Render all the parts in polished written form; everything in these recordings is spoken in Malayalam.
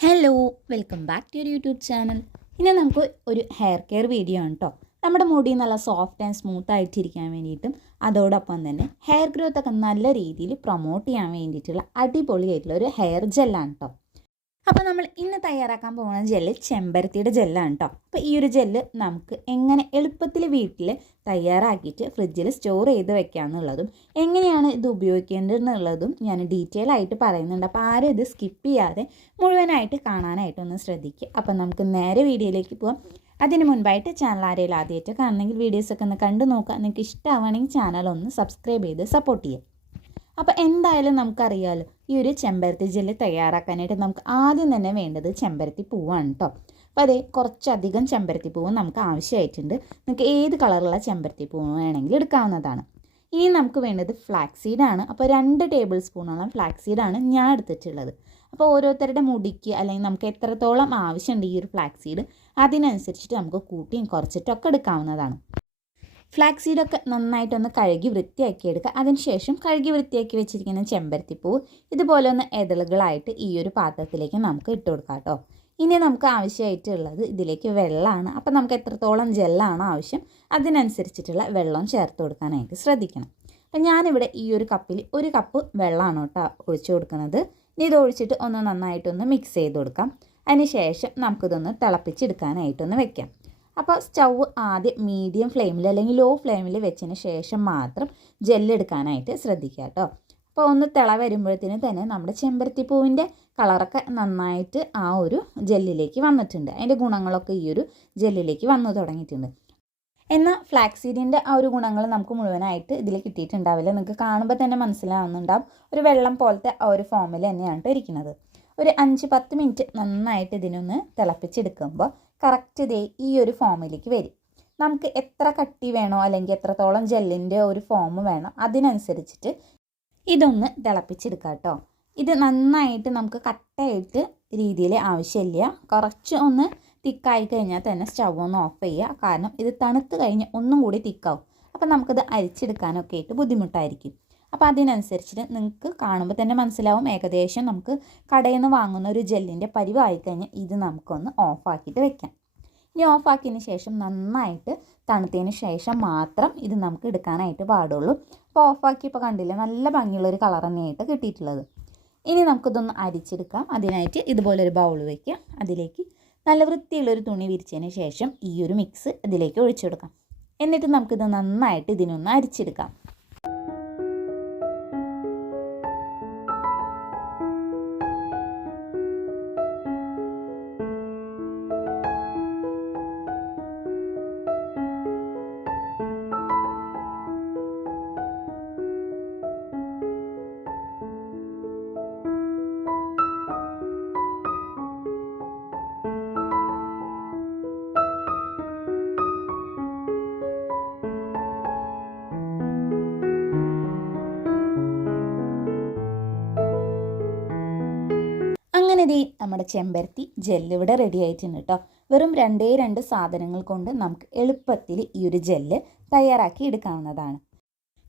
Hello, welcome back to your YouTube channel. ഇനി നമുക്ക് ഒരു ഹെയർ കെയർ വീഡിയോ ആണ് കേട്ടോ. നമ്മുടെ മുടി നല്ല സോഫ്റ്റ് ആൻഡ് സ്മൂത്ത് ആയിട്ടിരിക്കാൻ വേണ്ടിയിട്ടും അതോടൊപ്പം തന്നെ ഹെയർ ഗ്രോത്ത് ഒക്കെ നല്ല രീതിയിൽ പ്രൊമോട്ട് ചെയ്യാൻ വേണ്ടിയിട്ടുള്ള അടിപൊളിയായിട്ടുള്ള ഒരു ഹെയർ ജെല്ലാണ് കേട്ടോ. അപ്പോൾ നമ്മൾ ഇന്ന് തയ്യാറാക്കാൻ പോകുന്ന ജെല്ല് ചെമ്പരത്തിയുടെ ജെല്ലാണ് കേട്ടോ. അപ്പോൾ ഈ ഒരു ജെല്ല് നമുക്ക് എങ്ങനെ എളുപ്പത്തിൽ വീട്ടിൽ തയ്യാറാക്കിയിട്ട് ഫ്രിഡ്ജിൽ സ്റ്റോർ ചെയ്ത് വെക്കാമെന്നുള്ളതും എങ്ങനെയാണ് ഇത് ഉപയോഗിക്കേണ്ടതെന്നുള്ളതും ഞാൻ ഡീറ്റെയിൽ ആയിട്ട് പറയുന്നുണ്ട്. അപ്പോൾ ആരും ഇത് സ്കിപ്പ് ചെയ്യാതെ മുഴുവനായിട്ട് കാണാനായിട്ടൊന്ന് ശ്രദ്ധിക്കുക. അപ്പോൾ നമുക്ക് നേരെ വീഡിയോയിലേക്ക് പോകാം. അതിന് മുൻപായിട്ട് ചാനൽ ആരെങ്കിലും ആദ്യമായിട്ട് കാണണമെങ്കിൽ വീഡിയോസൊക്കെ ഒന്ന് കണ്ടു നോക്കുക. നിങ്ങൾക്ക് ഇഷ്ടമാണെങ്കിൽ ചാനൽ ഒന്ന് സബ്സ്ക്രൈബ് ചെയ്ത് സപ്പോർട്ട് ചെയ്യുക. അപ്പോൾ എന്തായാലും നമുക്കറിയാമല്ലോ, ഈ ഒരു ചെമ്പരത്തി ജെല്ല് തയ്യാറാക്കാനായിട്ട് നമുക്ക് ആദ്യം തന്നെ വേണ്ടത് ചെമ്പരത്തി പൂവാണ് കേട്ടോ. അപ്പോൾ അതേ കുറച്ചധികം ചെമ്പരത്തി പൂവ് നമുക്ക് ആവശ്യമായിട്ടുണ്ട്. നിങ്ങൾക്ക് ഏത് കളറുള്ള ചെമ്പരത്തി പൂവ് വേണമെങ്കിൽ എടുക്കാവുന്നതാണ്. ഇനി നമുക്ക് വേണ്ടത് ഫ്ലാക്സ് സീഡാണ്. അപ്പോൾ 2 ടേബിൾ സ്പൂണോളം ഫ്ലാക്സ് സീഡാണ് ഞാൻ എടുത്തിട്ടുള്ളത്. അപ്പോൾ ഓരോരുത്തരുടെ മുടിക്ക് അല്ലെങ്കിൽ നമുക്ക് എത്രത്തോളം ആവശ്യമുണ്ട് ഈ ഒരു ഫ്ലാക്സ് സീഡ് അതിനനുസരിച്ചിട്ട് നമുക്ക് കൂട്ടിയും കുറച്ചിട്ടൊക്കെ എടുക്കാവുന്നതാണ്. ഫ്ലാക്സ് സീഡൊക്കെ നന്നായിട്ടൊന്ന് കഴുകി വൃത്തിയാക്കി എടുക്കുക. അതിനുശേഷം കഴുകി വൃത്തിയാക്കി വെച്ചിരിക്കുന്ന ചെമ്പരത്തിപ്പൂവ് ഇതുപോലെ ഒന്ന് ഇതളുകളായിട്ട് ഈ ഒരു പാത്രത്തിലേക്ക് നമുക്ക് ഇട്ട് കൊടുക്കാം കേട്ടോ. ഇനി നമുക്ക് ആവശ്യമായിട്ടുള്ളത് ഇതിലേക്ക് വെള്ളമാണ്. അപ്പോൾ നമുക്ക് എത്രത്തോളം ജെല്ലാണ് ആവശ്യം അതിനനുസരിച്ചിട്ടുള്ള വെള്ളം ചേർത്ത് കൊടുക്കാനായിട്ട് ശ്രദ്ധിക്കണം. അപ്പം ഞാനിവിടെ ഈ ഒരു കപ്പിൽ 1 കപ്പ് വെള്ളമാണ് കേട്ടോ ഒഴിച്ചു കൊടുക്കുന്നത്. ഇനി ഇത് ഒഴിച്ചിട്ട് ഒന്ന് നന്നായിട്ടൊന്ന് മിക്സ് ചെയ്ത് കൊടുക്കാം. അതിന് ശേഷം നമുക്കിതൊന്ന് തിളപ്പിച്ചെടുക്കാനായിട്ടൊന്ന് വെക്കാം. അപ്പോൾ സ്റ്റൗ ആദ്യം മീഡിയം ഫ്ലെയിമിൽ അല്ലെങ്കിൽ ലോ ഫ്ലെയിമിൽ വെച്ചതിന് ശേഷം മാത്രം ജെല്ലെടുക്കാനായിട്ട് ശ്രദ്ധിക്കുക കേട്ടോ. അപ്പോൾ ഒന്ന് തിള വരുമ്പോഴത്തേന് തന്നെ നമ്മുടെ ചെമ്പരത്തിപ്പൂവിൻ്റെ കളറൊക്കെ നന്നായിട്ട് ആ ഒരു ജെല്ലിലേക്ക് വന്നിട്ടുണ്ട്. അതിൻ്റെ ഗുണങ്ങളൊക്കെ ഈ ഒരു ജെല്ലിലേക്ക് വന്നു തുടങ്ങിയിട്ടുണ്ട്. എന്നാൽ ഫ്ലാക്സ് സീഡിൻ്റെ ആ ഒരു ഗുണങ്ങൾ നമുക്ക് മുഴുവനായിട്ട് ഇതിൽ കിട്ടിയിട്ടുണ്ടാവില്ല. നിങ്ങൾക്ക് കാണുമ്പോൾ തന്നെ മനസ്സിലാവുന്നുണ്ടാവും. ഒരു വെള്ളം പോലത്തെ ആ ഒരു ഫോമിൽ തന്നെയാണ് ഇരിക്കുന്നത്. ഒരു 5-10 മിനിറ്റ് നന്നായിട്ട് ഇതിനൊന്ന് തിളപ്പിച്ചെടുക്കുമ്പോൾ കറക്റ്റ് ഇതേ ഈ ഒരു ഫോമിലേക്ക് വരും. നമുക്ക് എത്ര കട്ടി വേണോ അല്ലെങ്കിൽ എത്രത്തോളം ജെല്ലിൻ്റെ ഒരു ഫോം വേണം അതിനനുസരിച്ചിട്ട് ഇതൊന്ന് തിളപ്പിച്ചെടുക്കാം കേട്ടോ. ഇത് നന്നായിട്ട് നമുക്ക് കട്ടയായിട്ട് രീതിയിൽ ആവശ്യമില്ല. കുറച്ച് ഒന്ന് തിക്കായി കഴിഞ്ഞാൽ തന്നെ സ്റ്റൗ ഒന്ന് ഓഫ് ചെയ്യുക. കാരണം ഇത് തണുത്ത് കഴിഞ്ഞ് ഒന്നും കൂടി തിക്കാവും. അപ്പോൾ നമുക്കിത് അരിച്ചെടുക്കാനൊക്കെ ആയിട്ട് ബുദ്ധിമുട്ടായിരിക്കും. അപ്പോൾ അതിനനുസരിച്ചിട്ട് നിങ്ങൾക്ക് കാണുമ്പോൾ തന്നെ മനസ്സിലാവും. ഏകദേശം നമുക്ക് കടയിൽ നിന്ന് വാങ്ങുന്ന ഒരു ജെല്ലിൻ്റെ പരിവായി കഴിഞ്ഞാൽ ഇത് നമുക്കൊന്ന് ഓഫാക്കിയിട്ട് വെക്കാം. ഇനി ഓഫാക്കിയതിന് ശേഷം നന്നായിട്ട് തണുത്തതിന് ശേഷം മാത്രം ഇത് നമുക്ക് എടുക്കാനായിട്ട് പാടുള്ളൂ. അപ്പോൾ ഓഫാക്കിയപ്പോൾ കണ്ടില്ലേ, നല്ല ഭംഗിയുള്ളൊരു കളർ തന്നെയായിട്ട് കിട്ടിയിട്ടുള്ളത്. ഇനി നമുക്കിതൊന്ന് അരിച്ചെടുക്കാം. അതിനായിട്ട് ഇതുപോലൊരു ബൗൾ വയ്ക്കുക. അതിലേക്ക് നല്ല വൃത്തിയുള്ളൊരു തുണി വിരിച്ചതിന് ശേഷം ഈ ഒരു മിക്സ് ഇതിലേക്ക് ഒഴിച്ചു കൊടുക്കാം. എന്നിട്ട് നമുക്കിത് നന്നായിട്ട് ഇതിനൊന്ന് അരിച്ചെടുക്കാം. അങ്ങനെ ദേ നമ്മുടെ ചെമ്പരത്തി ജെല്ല് ഇവിടെ റെഡി ആയിട്ടുണ്ട് കേട്ടോ. വെറും 2 സാധനങ്ങൾ കൊണ്ട് നമുക്ക് എളുപ്പത്തിൽ ഈ ഒരു ജെല്ല് തയ്യാറാക്കി എടുക്കാവുന്നതാണ്.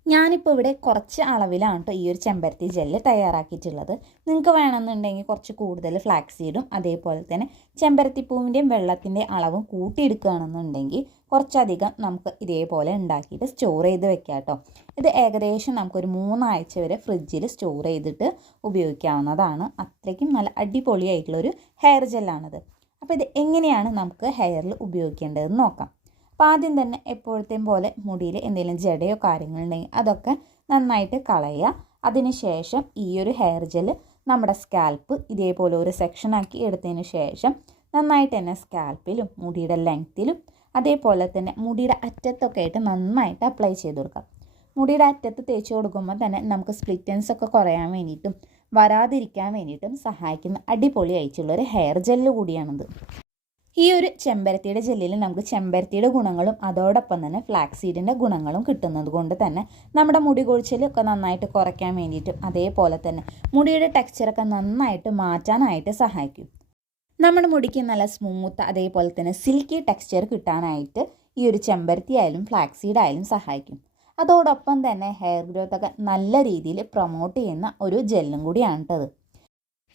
ഞാനിപ്പോൾ ഇവിടെ കുറച്ച് അളവിലാണ് കേട്ടോ ഈ ഒരു ചെമ്പരത്തി ജെല്ല് തയ്യാറാക്കിയിട്ടുള്ളത്. നിങ്ങൾക്ക് വേണമെന്നുണ്ടെങ്കിൽ കുറച്ച് കൂടുതൽ ഫ്ലാക്സ് സീഡും അതേപോലെ തന്നെ ചെമ്പരത്തിപ്പൂവിൻ്റെയും വെള്ളത്തിൻ്റെ അളവും കൂട്ടിയെടുക്കുകയാണെന്നുണ്ടെങ്കിൽ കുറച്ചധികം നമുക്ക് ഇതേപോലെ ഉണ്ടാക്കിയിട്ട് സ്റ്റോർ ചെയ്ത് വെക്കാം കേട്ടോ. ഇത് ഏകദേശം നമുക്കൊരു 3 ആഴ്ച വരെ ഫ്രിഡ്ജിൽ സ്റ്റോർ ചെയ്തിട്ട് ഉപയോഗിക്കാവുന്നതാണ്. അത്രയ്ക്കും നല്ല അടിപൊളിയായിട്ടുള്ളൊരു ഹെയർ ജെല്ലാണിത്. അപ്പോൾ ഇത് എങ്ങനെയാണ് നമുക്ക് ഹെയറിൽ ഉപയോഗിക്കേണ്ടതെന്ന് നോക്കാം. അപ്പോൾ ആദ്യം തന്നെ എപ്പോഴത്തെയും പോലെ മുടിയിൽ എന്തെങ്കിലും ജടയോ കാര്യങ്ങളുണ്ടെങ്കിൽ അതൊക്കെ നന്നായിട്ട് കളയുക. അതിനുശേഷം ഈ ഒരു ഹെയർ ജെല്ല് നമ്മുടെ സ്കാൽപ്പ് ഇതേപോലെ ഒരു സെക്ഷനാക്കി എടുത്തതിന് ശേഷം നന്നായിട്ട് തന്നെ സ്കാൽപ്പിലും മുടിയുടെ ലെങ്ത്തിലും അതേപോലെ തന്നെ മുടിയുടെ അറ്റത്തൊക്കെ ആയിട്ട് നന്നായിട്ട് അപ്ലൈ ചെയ്ത് കൊടുക്കാം. മുടിയുടെ അറ്റത്ത് തേച്ച് കൊടുക്കുമ്പോൾ തന്നെ നമുക്ക് സ്പ്ലിറ്റൻസ് ഒക്കെ കുറയാൻ വേണ്ടിയിട്ടും വരാതിരിക്കാൻ വേണ്ടിയിട്ടും സഹായിക്കുന്ന അടിപൊളിയായിട്ടുള്ളൊരു ഹെയർ ജെല്ല് കൂടിയാണിത്. ഈ ഒരു ചെമ്പരത്തിയുടെ ജെല്ലിൽ നമുക്ക് ചെമ്പരത്തിയുടെ ഗുണങ്ങളും അതോടൊപ്പം തന്നെ ഫ്ലാക്സ് സീഡിൻ്റെ ഗുണങ്ങളും കിട്ടുന്നത് കൊണ്ട് തന്നെ നമ്മുടെ മുടി കൊഴിച്ചിലൊക്കെ നന്നായിട്ട് കുറയ്ക്കാൻ വേണ്ടിയിട്ടും അതേപോലെ തന്നെ മുടിയുടെ ടെക്സ്ചറൊക്കെ നന്നായിട്ട് മാറ്റാനായിട്ട് സഹായിക്കും. നമ്മുടെ മുടിക്ക് നല്ല സ്മൂത്ത് അതേപോലെ തന്നെ സിൽക്കി ടെക്സ്ചർ കിട്ടാനായിട്ട് ഈ ഒരു ചെമ്പരത്തി ആയാലും ഫ്ലാക്സ് സീഡ് ആയാലും സഹായിക്കും. അതോടൊപ്പം തന്നെ ഹെയർ ഗ്രോത്തൊക്കെ നല്ല രീതിയിൽ പ്രൊമോട്ട് ചെയ്യുന്ന ഒരു ജെല്ലും കൂടിയാണ് കേട്ടത്.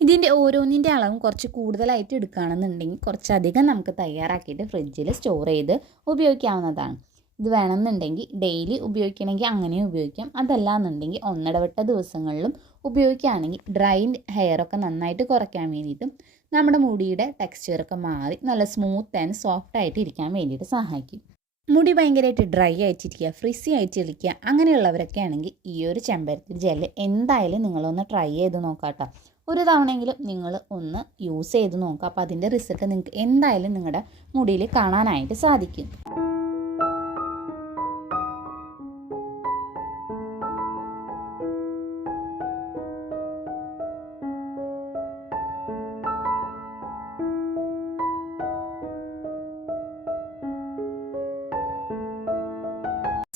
ഇതിൻ്റെ ഓരോന്നിൻ്റെ അളവും കുറച്ച് കൂടുതലായിട്ട് എടുക്കുകയാണെന്നുണ്ടെങ്കിൽ കുറച്ചധികം നമുക്ക് തയ്യാറാക്കിയിട്ട് ഫ്രിഡ്ജിൽ സ്റ്റോർ ചെയ്ത് ഉപയോഗിക്കാവുന്നതാണ്. ഇത് വേണമെന്നുണ്ടെങ്കിൽ ഡെയിലി ഉപയോഗിക്കണമെങ്കിൽ അങ്ങനെയും ഉപയോഗിക്കാം. അതല്ല എന്നുണ്ടെങ്കിൽ ഒന്നിടവിട്ട ദിവസങ്ങളിലും ഉപയോഗിക്കുകയാണെങ്കിൽ ഡ്രൈ ഹെയറൊക്കെ നന്നായിട്ട് കുറയ്ക്കാൻ വേണ്ടിയിട്ടും നമ്മുടെ മുടിയുടെ ടെക്സ്ചറൊക്കെ മാറി നല്ല സ്മൂത്ത് ആൻഡ് സോഫ്റ്റ് ആയിട്ട് ഇരിക്കാൻ വേണ്ടിയിട്ട് സഹായിക്കും. മുടി ഭയങ്കരമായിട്ട് ഡ്രൈ ആയിട്ടിരിക്കുക, ഫ്രിസി ആയിട്ടിരിക്കുക അങ്ങനെയുള്ളവരൊക്കെ ആണെങ്കിൽ ഈ ഒരു ചെമ്പരത്തി ജെല്ല് എന്തായാലും നിങ്ങളൊന്ന് ട്രൈ ചെയ്ത് നോക്കാം കേട്ടോ. ഒരു തവണയെങ്കിലും നിങ്ങൾ ഒന്ന് യൂസ് ചെയ്ത് നോക്കുക. അപ്പോൾ അതിൻ്റെ റിസൾട്ട് നിങ്ങൾക്ക് എന്തായാലും നിങ്ങളുടെ മുടിയിൽ കാണാനായിട്ട് സാധിക്കും.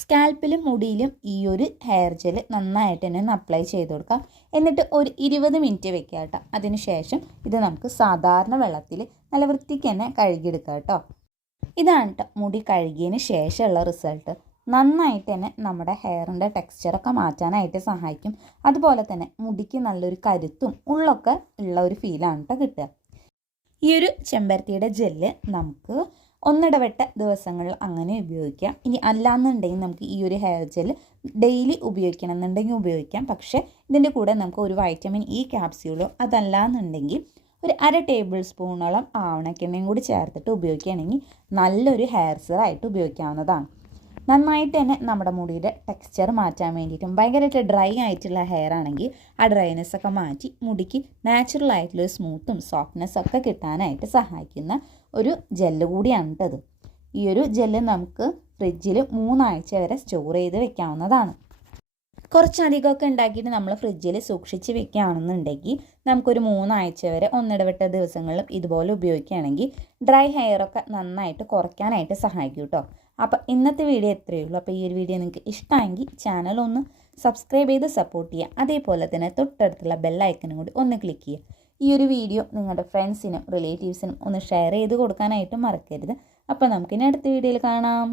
സ്കാൽപ്പിലും മുടിയിലും ഈ ഒരു ഹെയർ ജെൽ നന്നായിട്ട് തന്നെ ഒന്ന് അപ്ലൈ ചെയ്ത് കൊടുക്കാം. എന്നിട്ട് ഒരു 20 മിനിറ്റ് വെക്കുക കേട്ടോ. അതിനുശേഷം ഇത് നമുക്ക് സാധാരണ വെള്ളത്തിൽ നല്ല വൃത്തിക്ക് തന്നെ കഴുകിയെടുക്കുക കേട്ടോ. ഇതാണ് കേട്ടോ മുടി കഴുകിയതിന് ശേഷമുള്ള റിസൾട്ട്. നന്നായിട്ട് തന്നെ നമ്മുടെ ഹെയറിൻ്റെ ടെക്സ്ചറൊക്കെ മാറ്റാനായിട്ട് സഹായിക്കും. അതുപോലെ തന്നെ മുടിക്ക് നല്ലൊരു കരുത്തും ഉള്ളൊക്കെ ഉള്ള ഒരു ഫീലാണ് കേട്ടോ കിട്ടുക. ഈ ഒരു ചെമ്പരത്തിയുടെ ജെല്ല് നമുക്ക് ഒന്നിടവിട്ട ദിവസങ്ങളിൽ അങ്ങനെ ഉപയോഗിക്കാം. ഇനി അല്ലാന്നുണ്ടെങ്കിൽ നമുക്ക് ഈ ഒരു ഹെയർ ജെൽ ഡെയിലി ഉപയോഗിക്കണം എന്നുണ്ടെങ്കിൽ ഉപയോഗിക്കാം. പക്ഷേ ഇതിൻ്റെ കൂടെ നമുക്ക് ഒരു വൈറ്റമിൻ ഇ ക്യാപ്സ്യൂളോ അതല്ലാന്നുണ്ടെങ്കിൽ ഒരു 1/2 ടേബിൾ സ്പൂണോളം ആവണക്കെണ്ണയും കൂടി ചേർത്തിട്ട് ഉപയോഗിക്കുകയാണെങ്കിൽ നല്ലൊരു ഹെയർ സെറായിട്ട് ഉപയോഗിക്കാവുന്നതാണ്. നന്നായിട്ട് തന്നെ നമ്മുടെ മുടിയുടെ ടെക്സ്ചർ മാറ്റാൻ വേണ്ടിയിട്ടും ഭയങ്കരമായിട്ട് ഡ്രൈ ആയിട്ടുള്ള ഹെയർ ആണെങ്കിൽ ആ ഡ്രൈനെസ്സൊക്കെ മാറ്റി മുടിക്ക് നാച്ചുറൽ ആയിട്ടുള്ള സ്മൂത്തും സോഫ്റ്റ്നെസ്സൊക്കെ കിട്ടാനായിട്ട് സഹായിക്കുന്ന ഒരു ജെല്ല് കൂടിയാണ് കേട്ടത്. ഈ ഒരു ജെല്ല് നമുക്ക് ഫ്രിഡ്ജിൽ 3 ആഴ്ച വരെ സ്റ്റോർ ചെയ്ത് വെക്കാവുന്നതാണ്. കുറച്ചധികമൊക്കെ ഉണ്ടാക്കിയിട്ട് നമ്മൾ ഫ്രിഡ്ജിൽ സൂക്ഷിച്ച് വെക്കുകയാണെന്നുണ്ടെങ്കിൽ നമുക്കൊരു 3 ആഴ്ച വരെ ഒന്നിടവിട്ട ദിവസങ്ങളിലും ഇതുപോലെ ഉപയോഗിക്കുകയാണെങ്കിൽ ഡ്രൈ ഹെയറൊക്കെ നന്നായിട്ട് കുറയ്ക്കാനായിട്ട് സഹായിക്കും കേട്ടോ. അപ്പോൾ ഇന്നത്തെ വീഡിയോ ഇത്രയേ ഉള്ളൂ. അപ്പോൾ ഈ ഒരു വീഡിയോ നിങ്ങൾക്ക് ഇഷ്ടമെങ്കിൽ ചാനൽ ഒന്ന് സബ്സ്ക്രൈബ് ചെയ്ത് സപ്പോർട്ട് ചെയ്യുക. അതേപോലെ തന്നെ തൊട്ടടുത്തുള്ള ബെല്ലൈക്കനും കൂടി ഒന്ന് ക്ലിക്ക് ചെയ്യുക. ഈ ഒരു വീഡിയോ നിങ്ങളുടെ ഫ്രണ്ട്സിനും റിലേറ്റീവ്സിനും ഒന്ന് ഷെയർ ചെയ്ത് കൊടുക്കാനായിട്ട് മറക്കരുത്. അപ്പോൾ നമുക്കിനി അടുത്ത വീഡിയോയിൽ കാണാം.